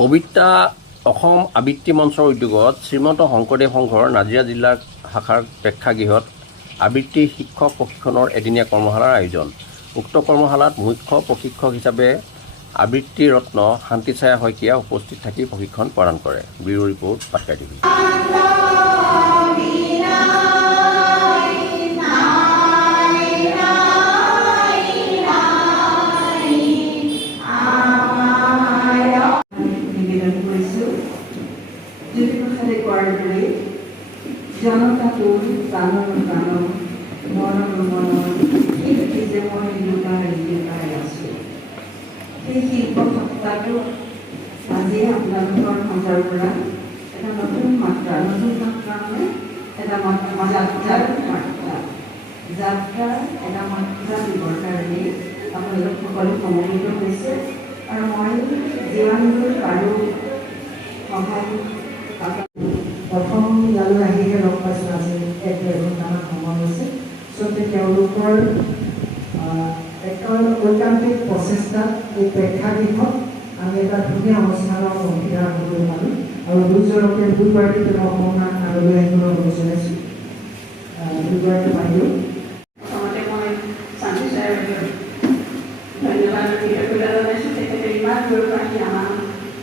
কবিতা অসম আবৃত্তি মঞ্চৰ উদ্যোগত শ্ৰীমন্ত শংকৰদেৱ সংঘৰ নাজিৰা জিলা শাখাৰ প্ৰেক্ষাগৃহত আবৃত্তি শিক্ষক প্ৰশিক্ষণৰ এদিনীয়া কৰ্মশালাৰ আয়োজন। উক্ত কৰ্মশালাত মুখ্য প্ৰশিক্ষক হিচাপে আবৃত্তি ৰত্ন শান্তিছায়া শইকীয়া উপস্থিত থাকি প্ৰশিক্ষণ প্ৰদান কৰে। Bureau report Patkai TV. জনতা তোৰ প্ৰাণৰ প্ৰাণ মনৰ মনৰ শিল্পী যে মই লুকাই আছোঁ। সেই শিল্প সত্তাটো আজি আপোনালোকৰ মাজৰ পৰা এটা নতুন মাত্ৰা মানে এটা যাত্ৰাৰ এটা মাত্ৰা দিবৰ কাৰণে আপোনালোক সকলো সমবেত হৈছে আৰু মই যিমান দূৰ পাৰোঁ সহায় প্ৰথম ইয়ালৈ আহিহে লগ পাইছোঁ। আজি এক ঘণ্টামান সময় হৈছে। আচলতে তেওঁলোকৰ ঐকান্তিক প্ৰচেষ্টাত এই প্ৰেক্ষাগৃহত আমি এটা ধুনীয়া অনুষ্ঠানৰ অংশীদাৰ হ'বলৈ পালোঁ আৰু দুগৰাকী তেওঁ অকণমান আগলৈ আহিবলৈ অনুৰোধ জনাইছোঁ। দুগৰাকী পাৰিলোঁ। প্ৰথমতে মই শান্তিছায়া ধন্যবাদ কৃতজ্ঞতা জনাইছোঁ। তেখেতে ইমান দূৰৰ পৰা আহি আমাৰ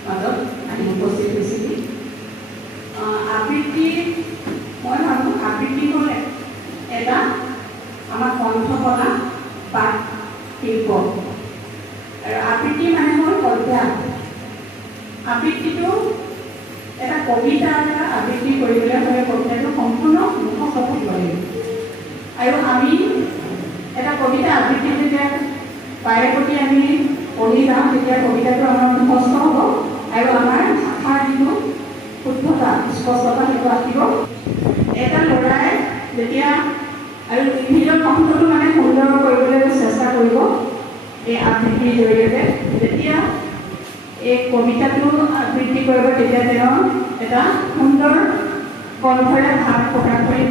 মাজত আহি উপস্থিত হৈছিল। আবৃত্তি মই ভাবোঁ আবৃত্তি হ'ল এটা আমাৰ কণ্ঠকলা বা শিল্প আৰু আবৃত্তি মানে হ'ল কবিতা। আবৃত্তিটো এটা কবিতা এটা আবৃত্তি কৰিবলৈ হ'লে কবিতাটো সম্পূৰ্ণ মুখস্থ থাকিব লাগিব আৰু আমি এটা কবিতা আবৃত্তি যেতিয়া বাৰে প্ৰতি আমি পঢ়ি যাওঁ তেতিয়া কবিতাটো আমাৰ মুখস্থ হ'ব আৰু আমাৰ ভাষাৰ যিটো শুদ্ধতা স্পষ্টতা সেইটো আহিব। এটা ল'ৰাই যেতিয়া আৰু নিজৰ কণ্ঠটো মানে সুন্দৰ কৰিবলৈ চেষ্টা কৰিব এই আবৃত্তিৰ জৰিয়তে, যেতিয়া এই কবিতাটো আবৃত্তি কৰিব তেতিয়া তেওঁ এটা সুন্দৰ কণ্ঠৰে ভাৱ প্ৰকাশ কৰি